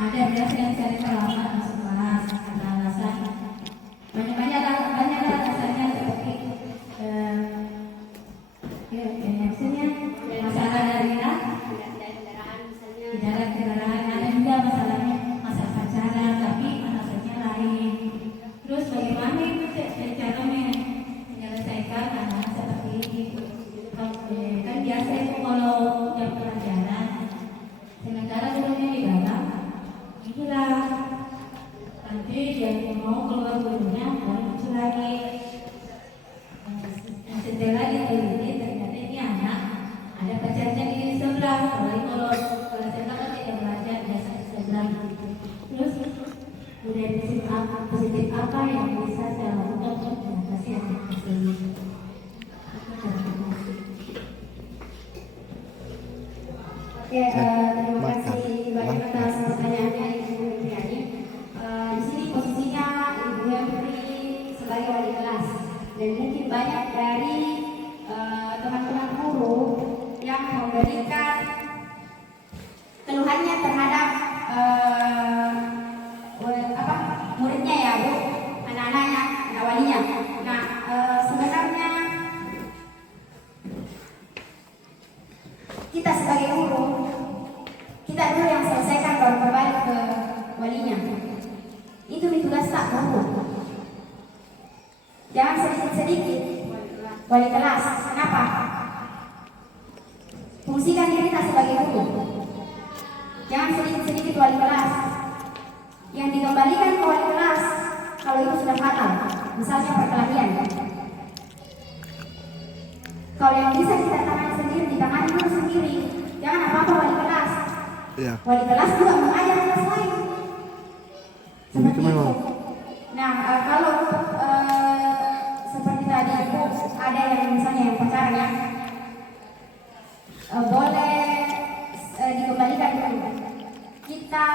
Ada yang saya terlambat masuk kelas karena alasan banyak alasannya seperti maksudnya masalah dari kendaraan, ada juga masalahnya masalah pacaran tapi alasannya lain. Terus bagaimana itu cara menyelesaikan hal seperti ini? Kan biasa itu kalau jam pelajaran sementara gurunya di dalam, inilah nanti dia mau keluar gurunya baru muncul lagi. Setelah diteliti ternyata ini anak ada pacarnya di sebelah, kalau sebelah kan tidak belajar biasa di sebelah. Terus budaya positif apa yang bisa saya lakukan untuk mengatasi anak tersebut? Oke, terima kasih banyak atas pertanyaannya Ibu Indriani. Di sini posisinya Ibu Hemri sebagai wali kelas dan mungkin banyak dari teman-teman guru yang memberikan keluhannya terhadap muridnya ya Bu, anak-anaknya, anak walinya. Nah, sebenarnya kita sebagai guru, kita dulu yang selesaikan baru kembali ke walinya. Itu tugas tak guru. Jangan sedikit-sedikit wali kelas. Kenapa? Fungsikan diri kita sebagai guru. Jangan sedikit-sedikit wali kelas. Yang dikembalikan ke wali kelas kalau itu sudah fatal, misalnya perkelahian. Kalau yang bisa kita tangani sendiri, ditangani dulu sendiri. Jangan apa-apa wali kelas. Iya. Wali kelas juga mengajar kelas lain. Seperti itu. Nah, kalau seperti tadi itu ada yang misalnya yang pacaran ya, boleh dikembalikan dulu. Kita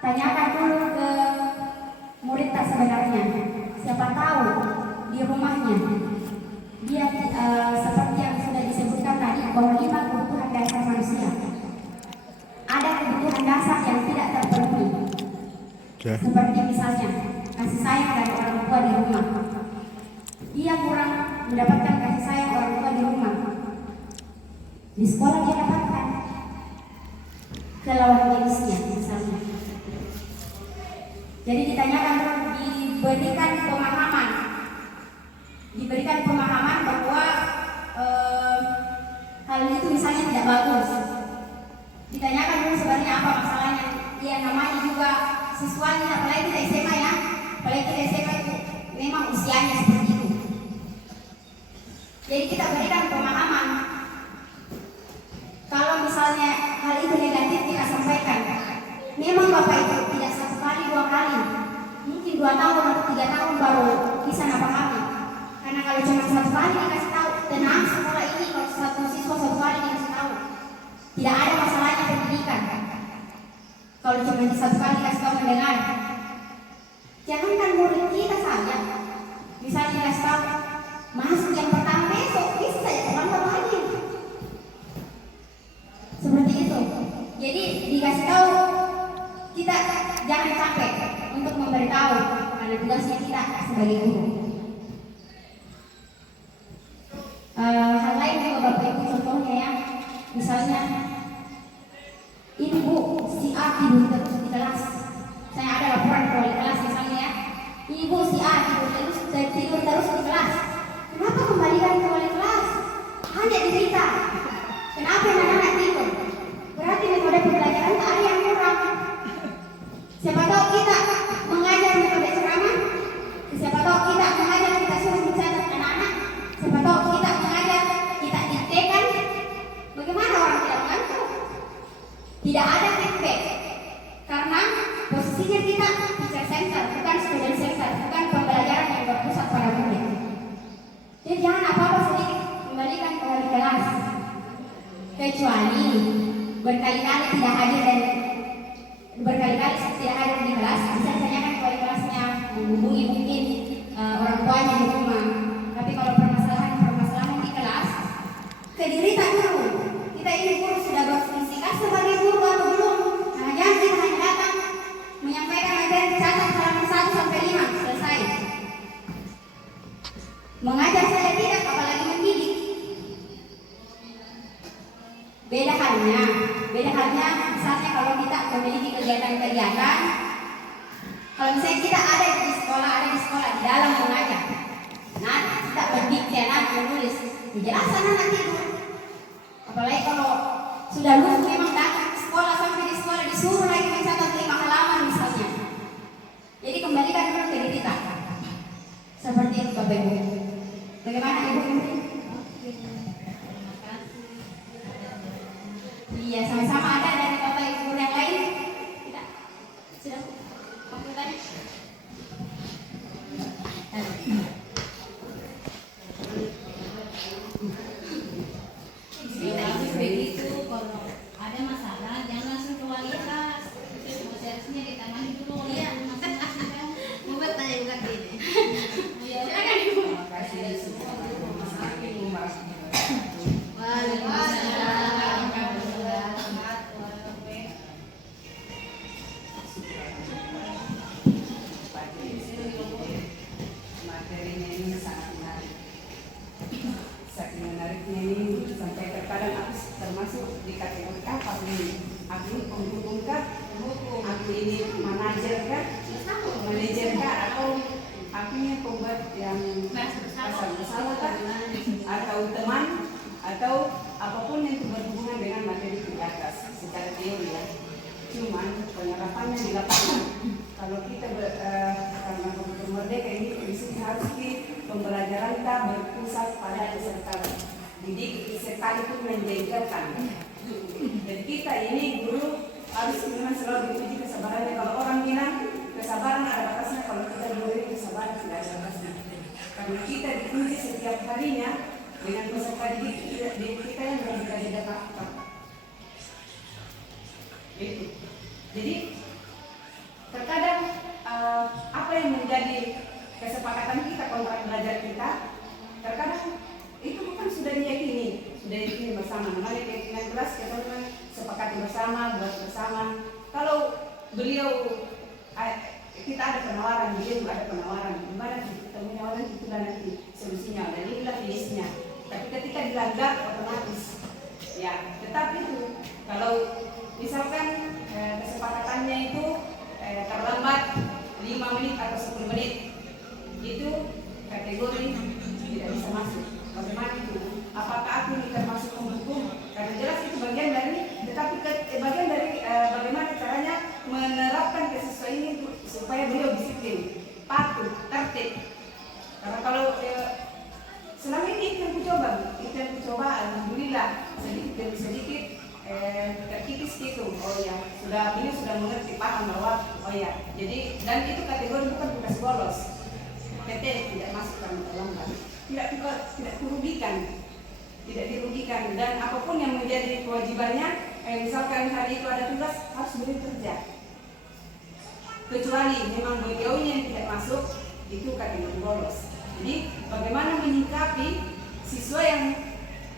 tanyakan dulu ke murid tak sebenarnya. Siapa tahu di rumahnya dia seperti yang sudah disebutkan tadi bahwa 5 kebutuhan dasar manusia. Ada kebutuhan dasar yang tidak terpenuhi. Okay. Seperti misalnya kasih sayang dari orang tua di rumah. Dia kurang mendapatkan kasih sayang orang tua di rumah. Di sekolah dia dapatkan ke lawan jenisnya misalnya. Jadi ditanyakan, diberikan pemahaman bahwa hal itu misalnya tidak bagus. Ditanyakan dulu sebenarnya apa masalahnya. Dia namanya juga siswanya, apalagi kita SMA ya, apalagi kita SMA itu memang usianya seperti itu. Jadi kita berikan pemahaman. Kalau misalnya hal itu negatif kita sampaikan. Memang Bapak itu tidak 1 kali 2 kali, mungkin 2 tahun atau 3 tahun baru bisa napahami. Karena kalau cuma 1 kali dikasih tahu, tenang sekolah ini kalau 1 siswa 1 kali dikasih tahu, tidak ada masalahnya pendidikan. Kalau cuma 1 kali dikasih tahu mendengar, jangankan murid kita saja, misalnya dikasih tahu masuk yang pertama besok, bisa saja terlambat lagi. Seperti itu. Jadi dikasih tahu, kita jangan capek untuk memberitahu karena tugasnya kita sebagai guru. Hal lain juga Bapak Ibu, contohnya ya, misalnya ini Bu, si A tidur terus di kelas. Saya ada laporan ke wali kelas misalnya ya, ini Bu, si A tidur terus di kelas. Kenapa kembalikan ke wali kelas? Hanya diberita. Kenapa anak-anak tidur? Berarti metode pembelajaran tak ada yang kurang. Siapa tahu kita mengajar metode ceramah, siapa tahu kita mengajar kita suruh mencatat anak-anak, siapa tahu kita mengajar kita diktekan. Bagaimana orang tidak mengantuk? Tidak ada feedback karena posisinya kita teacher center, bukan student center, bukan pembelajaran yang berpusat pada murid. Jadi jangan apa-apa sedikit kembalikan ke wali kelas, kecuali berkali-kali tidak hadir di kelas, bisa ditanyakan ke wali kelasnya, menghubungi mungkin orang tuanya di rumah. Tapi kalau permasalahan di kelas, ke diri tak dulu. Kita ini guru sudah berfungsikan sebagai guru atau belum? Nah, jangan kita hanya datang menyampaikan materi catat halaman 1 sampai 5 selesai. Mengajar saja tidak, apalagi mendidik. Beda halnya misalnya kalau kita memiliki kegiatan-kegiatan, kalau misalnya kita ada di sekolah di dalam mengajar, nah kita berdikte, menulis, dijelasan anak tidur. Apalagi kalau sudah lulus memang datang ke sekolah, sampai di sekolah disuruh lagi mencatat 5 halaman misalnya. Jadi kembalikan dulu ke diri kita. Seperti itu Bapak Ibu. Bagaimana Ibu? Iya, sama-sama ada dari Bapak Ibu yang lain? Tidak? Sudah? Mau bertanya? Begitu, kalau ada masalah jangan langsung ke wali kelas, prosesnya ditangani dulu. Iya, mau bertanya bukan ini. Silakan Ibu. Materinya ini sangat menarik. Saking menariknya ini sampai terkadang aku termasuk di kategori apa ini? Aku ini penghubung kah? Aku ini manajer kah? Atau aku ini pembuat yang asal bersama kah? Atau teman? Atau apapun yang berhubungan dengan materi di atas secara teori ya. Cuman penerapannya di lapangan. Kalau kita karena Komputer Merdeka ini prinsip harus pembelajaran kita berpusat pada peserta didik sekalipun menjengkelkan. Jadi kita ini guru harus memang selalu diuji kesabarannya. Kalau orang bilang kesabaran ada batasnya, kalau kita memberi kesabaran tidak ada batasnya. Karena kita diuji setiap harinya dengan peserta didik kita yang berbeda-beda karakter. Jadi terkadang apa yang menjadi kesepakatan kita, kontrak belajar kita, terkadang itu bukan sudah diyakini bersama. Namanya keyakinan kelas, kita sepakati bersama, buat bersama. Kalau beliau kita ada penawaran, dia juga ada penawaran. Gimana kita menawarkan itulah nanti solusinya dan inilah finishnya. Tapi ketika dilanggar otomatis, ya tetap itu. Kalau misalkan kesepakatannya itu terlambat 5 menit atau 10 menit, itu kategori tidak bisa masuk. Bagaimana itu? Apakah aku ini termasuk mendukung? Karena jelas itu bagian dari, tetapi bagian dari bagaimana caranya menerapkan kesesuaian ini supaya beliau disiplin, patuh, tertib. Karena kalau selama ini itu yang kucoba, alhamdulillah sedikit demi sedikit terkikis gitu. Oh ya, beliau sudah mengerti, paham bahwa oh ya, jadi dan itu kategori bukan bekas bolos. PT tidak masuk dalam terlambat, tidak dirugikan dan apapun yang menjadi kewajibannya, misalkan hari itu ada tugas harus beliau kerja. Kecuali memang beliau yang tidak masuk, itu kategori bolos. Jadi bagaimana menyikapi siswa yang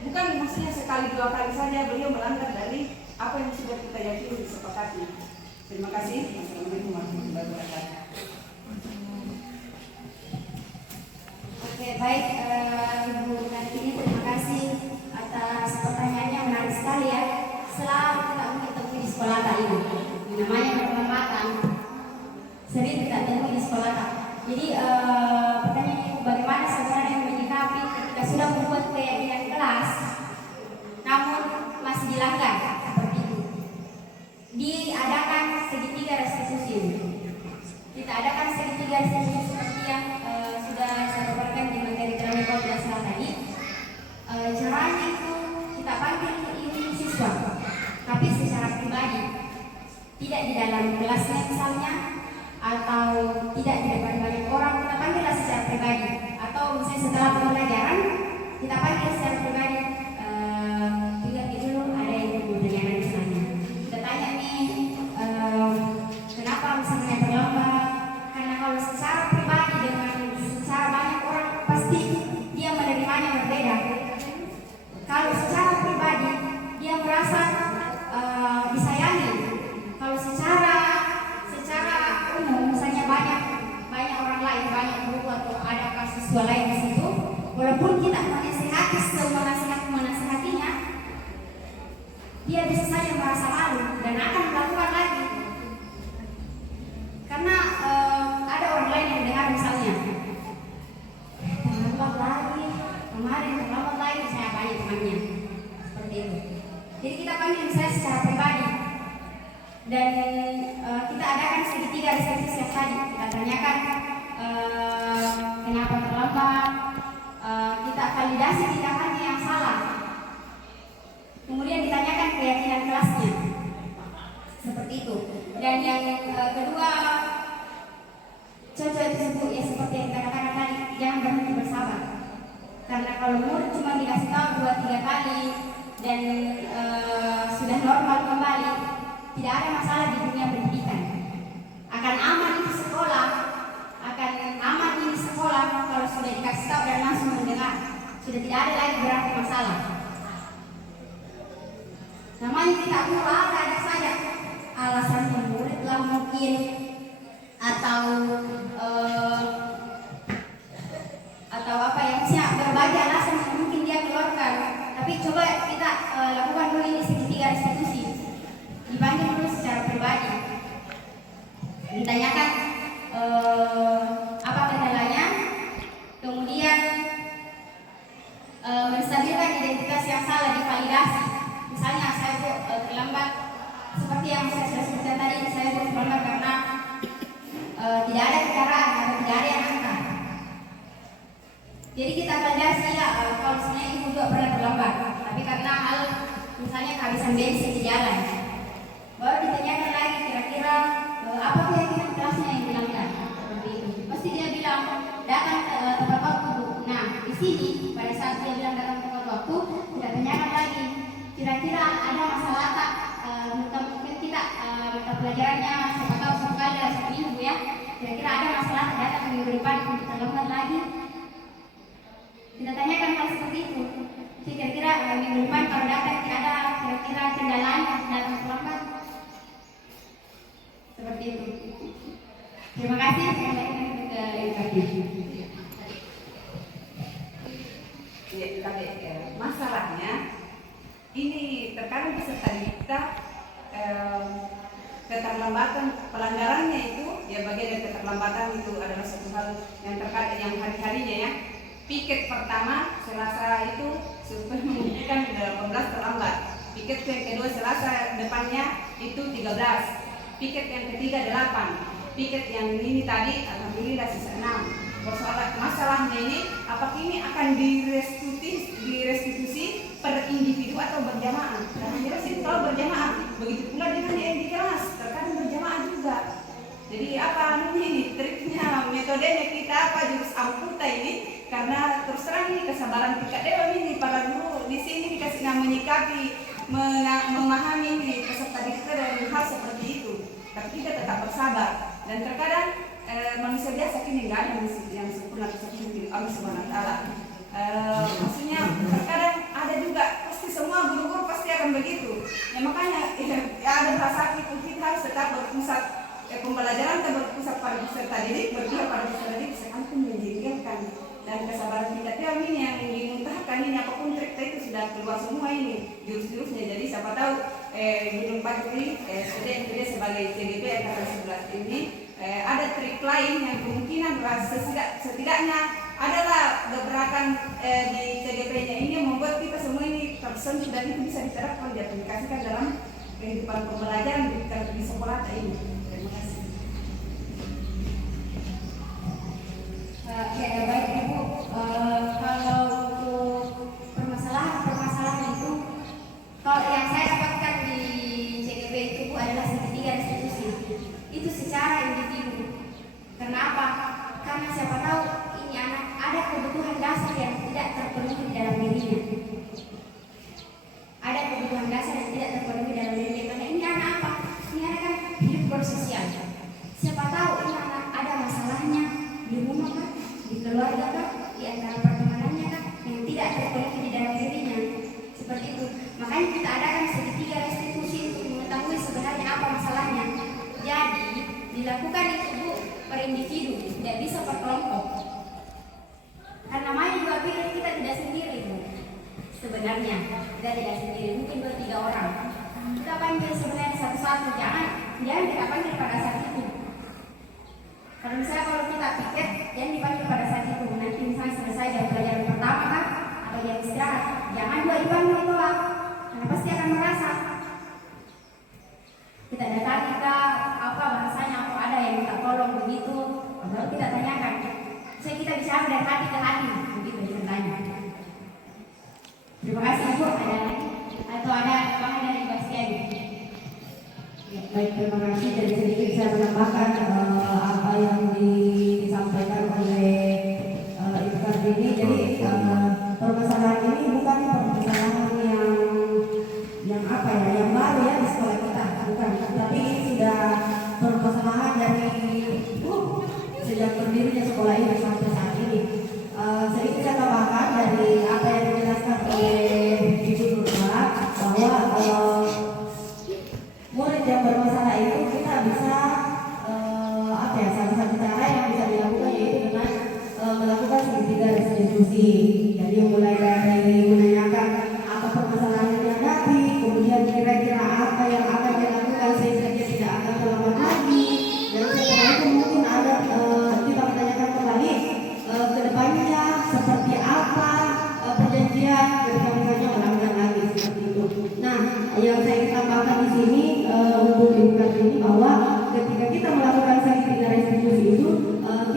bukan maksudnya sekali 2 kali saja beliau melanggar dari apa yang sudah kita yakini disepakati. Terima kasih. Assalamualaikum warahmatullahi wabarakatuh. Oke, baik Ibu Kartini, terima kasih atas pertanyaannya, menarik sekali ya. Selalu kita ketemu di sekolah tadi, namanya pertempatan sering kita temui di sekolah. Jadi pertanyaan Ibu, bagaimana sebenarnya menyikapi ketika sudah membuat keyakinan kelas namun masih dilanggar seperti itu? Diadakan segitiga restitusi. Kita adakan segitiga restitusi seperti yang sudah saya paparkan di materi teori kelas tadi. Caranya itu kita panggil ini siswa, tapi secara pribadi, tidak di dalam kelasnya misalnya, atau tidak di depan banyak orang. Kita panggillah secara pribadi, atau misalnya setelah pembelajaran kita panggil secara pribadi. Juga dulu ada yang bertanya misalnya, kita tanya nih kenapa misalnya terlambat. Karena kalau secara pribadi dengan secara banyak orang pasti dia menerimanya berbeda. Kalau secara pribadi dia merasa disayangi. Kalau secara umum misalnya banyak orang lain, banyak guru atau ada siswa lain di situ, walaupun kita menasihati menasihatinya, dia bisa saja merasa malu dan akan melakukan lagi. Karena ada orang lain yang dengar misalnya terlambat lagi, kemarin terlambat lagi, saya banyak temannya seperti itu. Jadi kita panggil saya secara pribadi dan kita adakan segitiga restitusi yang tadi. Kita tanyakan kenapa terlambat, kita validasi tindakannya yang salah, kemudian ditanyakan keyakinan kelasnya seperti itu. Dan yang kedua, cocok disebut ya seperti yang kita katakan tadi, jangan berhenti bersabar. Karena kalau murid cuma dikasih tahu 2-3 kali dan sudah normal kembali, tidak ada masalah di dunia pendidikan. Akan aman ini sekolah, kalau sudah dikasih tahu dan langsung mendengar, sudah tidak ada lagi berarti masalah. Namanya kita ada saja alasan murid lah mungkin, atau apa yang siap berbagai alasan yang mungkin dia keluarkan. Tapi coba kita lakukan dulu ini segitiga restitusi. Dipanggil dulu secara pribadi, ditanyakan apa kendalanya, kemudian menstabilkan identitas yang salah, divalidasi. Misalnya saya terlambat, seperti yang saya sudah sebutkan tadi, saya terlambat karena tidak ada kendaraan atau tidak ada yang antar. Jadi kita validasi ya, kalau sebenarnya ibu juga pernah terlambat, tapi karena hal misalnya kehabisan bensin di jalan, baru ditanyakan lagi kira-kira apa keyakinan kelasnya yang dilanggar seperti itu. Pasti dia bilang datang tepat waktu. Nah di sini pada saat dia bilang datang tepat waktu, kita tanyakan lagi kira-kira ada masalah tak? Mungkin kita mata pelajarannya siapa tahu 1 kali dalam 1 minggu ya. Kira-kira ada masalah tak datang minggu depan untuk terlambat lagi? Kita tanyakan hal seperti itu. Kira-kira minggu depan kalau datang tidak ada kira-kira kendala datang terlambat. Seperti itu. Terima kasih. Saya lanjutkan ke Ibu. Ya, masalahnya ini terkadang peserta kita keterlambatan pelanggarannya itu ya, bagian dari keterlambatan itu adalah satu hal yang terkadang yang hari-harinya ya. Piket pertama Selasa itu supaya membuktikan 18 terlambat. Piket yang kedua Selasa depannya itu 13. Piket yang ketiga 8. Piket yang ini tadi alhamdulillah sisa 6. Masalahnya ini apakah ini akan direstitusi per individu atau berjamaah? Karena jelas itu kalau berjamaah, begitu pula dengan yang di kelas terkadang berjamaah juga. Jadi apa ini triknya, metodenya kita apa, jurus amputa ini? Karena terus terang ini kesabaran kita dewa ini para guru di sini dikasih menyikapi, memahami ini peserta didik dalam hal seperti itu. Tapi kita tetap bersabar dan terkadang manusia biasa kini nggak ada yang sempurna seperti Allah Subhanahu Wa Taala. Maksudnya terkadang ada juga pasti semua guru-guru pasti akan begitu. Ya makanya ada rasa itu kita harus tetap berpusat pembelajaran kita berpusat pada peserta didik, berpihak pada peserta didik sekalipun menjadikan dan kesabaran kita ini yang dimuntahkan ini apapun trik itu sudah keluar semua ini jurus-jurusnya. Jadi siapa tahu Gunung Pagri dia sebagai CGP angkatan 11 ini ada trik lain yang kemungkinan setidaknya adalah gebrakan di CGP-nya ini yang membuat kita semua ini tersentuh dan itu bisa diterapkan diaplikasikan dalam kehidupan pembelajaran di sekolah ini. Terima kasih. Oke, baik Ibu. Kalau untuk permasalahan itu, kalau yang saya dapatkan di CGP itu Bu adalah segitiga restitusi. Itu secara individu. Kenapa? Karena siapa tahu ini anak ada kebutuhan dasar yang tidak terpenuhi di dalam dirinya. Ada kebutuhan dasar yang tidak terpenuhi dalam dirinya. Karena ini anak apa? Ini anak kan hidup bersosial. Siapa tahu ini anak ada masalahnya di rumah kan, di keluarga kan, di antara pertemanannya kan, yang tidak terpenuhi di dalam dirinya. Seperti itu. Makanya kita adakan segitiga restitusi untuk mengetahui sebenarnya apa masalahnya. Jadi dilakukan itu Bu per individu, tidak bisa per kelompok. Karena namanya juga pilih kita tidak sendiri Bu. Sebenarnya kita tidak sendiri, mungkin 2-3 orang. Kita panggil sebenarnya satu-satu, jangan kita panggil pada saat itu. Kalau misalnya kalau kita piket, jangan dipanggil pada saat itu. Nanti misalnya selesai jam pelajaran pertama kan, atau jam istirahat, jangan 2 dipanggil tolak, karena pasti akan merasa. Kita datangi ke apa bahasanya, apa ada yang minta tolong begitu, baru kita tanyakan. Saya kita bisa dari hati ke hati, begitu ceritanya. Terima kasih Bu. Ada lagi atau ada tambahan dari Bastian? Ya, baik, terima kasih. Jadi sedikit saya menambahkan apa yang disampaikan oleh Ibu Kartini. Jadi permasalahan ini bukan permasalahan yang apa ya, yang baru ya di sekolah kita, bukan. Tapi ini sudah permasalahan dari sejak berdirinya sekolah ini sampai saat ini. Sedikit saya tambahkan dari apa yang dijelaskan oleh Ibu Nurma bahwa murid yang bermasalah itu kita bisa apa ya, salah satu cara yang bisa dilakukan yaitu dengan melakukan segitiga restitusi. Jadi mulai dari menanyakan apa permasalahan yang dihadapi, kemudian kira-kira apa yang akan dilakukan sehingga dia tidak akan terlambat lagi, dan setelah itu mungkin ada kita menanyakan kembali ke depannya seperti apa perjanjian ketika misalnya melanggar lagi seperti itu. Nah, yang saya tambahkan di sini untuk Ibu Kartini bahwa ketika kita melakukan segitiga restitusi itu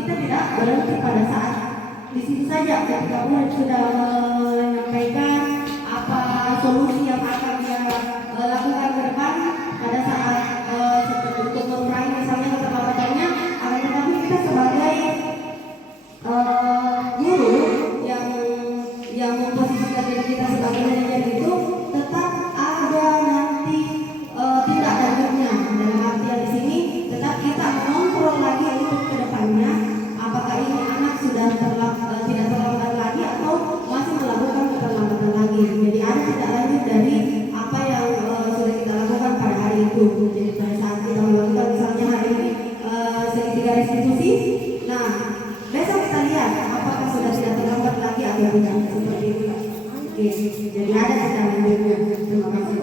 kita tidak berhenti pada saat di situ saja. Ketika murid sudah menyampaikan apa solusi yang akan dia lakukan ke depan pada saat untuk mengurangi misalnya keterlambatannya, akan tetapi kita sebagai guru yang memposisikan diri kita sebagai manajer itu tetap ada nanti tindak lanjutnya. Dalam artian di sini tetap kita mengontrol lagi untuk kedepannya apakah ini anak sudah tidak terlambat lagi atau masih melakukan Jadi ada kita lanjutnya. Terima kasih.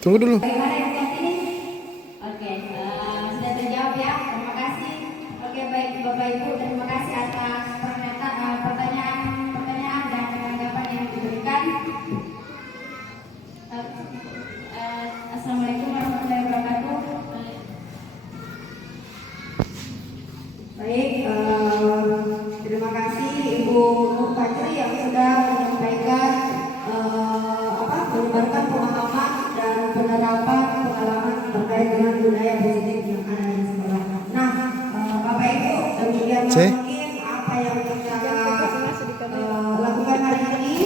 Tunggu dulu. Bagaimana Ibu Kartini? Oke, sudah terjawab ya. Terima kasih. Oke, baik Bapak Ibu, terima kasih atas pertanyaan dan tanggapan yang diberikan. Assalamualaikum warahmatullahi wabarakatuh. Baik, terima kasih Ibu Nur Fajri yang sudah menyampaikan menyebarkan pemahaman dan penerapan pengalaman terkait dengan budaya positif yang ada di sekolah. Nah, Bapak Ibu, demikian mungkin apa yang kita lakukan hari ini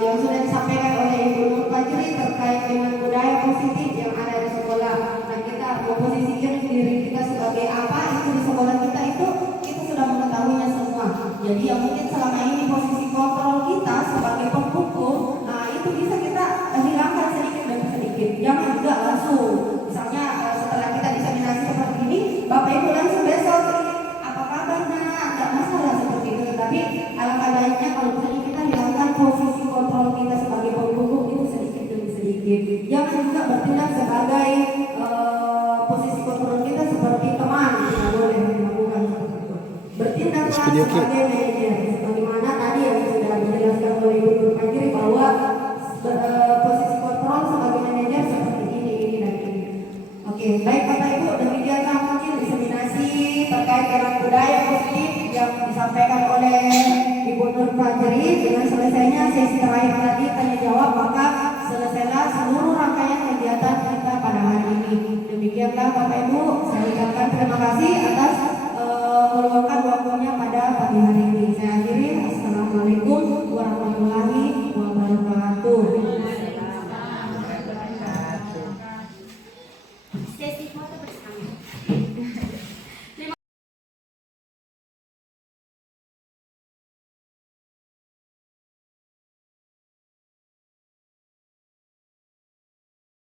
yang sudah disampaikan oleh Ibu Nur Fajri terkait dengan budaya positif yang ada di sekolah. Nah, kita memposisikan diri kita sebagai apa itu di sekolah kita itu kita sudah mengetahuinya semua. Jadi yang mungkin selama ini posisi kontrol kita sebagai penghukum, nah itu bisa kita hilangkan sedikit demi sedikit. Jangan juga langsung, misalnya setelah kita diseminasi seperti ini, Bapak Ibu langsung besok apa kabarnya, tidak masalah seperti itu. Tapi alangkah baiknya kalau misalnya kita hilangkan posisi kontrol kita sebagai penghukum itu sedikit demi sedikit. Jangan juga bertindak sebagai posisi kontrol kita seperti teman, tidak boleh dilakukan seperti itu. Bertindaklah sebagai manajer, sebagaimana tadi yang sudah dijelaskan oleh Ibu Nur Fajri bahwa posisi kontrol sebagai manajer seperti ini dan ini. Oke, baik Bapak Ibu, demikianlah mungkin diseminasi terkait dengan budaya positif yang disampaikan oleh Ibu Nur Fajri. Dengan selesainya sesi terakhir tadi tanya jawab, maka selesailah seluruh rangkaian kegiatan kita pada hari ini. Demikianlah Bapak Ibu, saya ucapkan terima kasih atas meluangkan waktu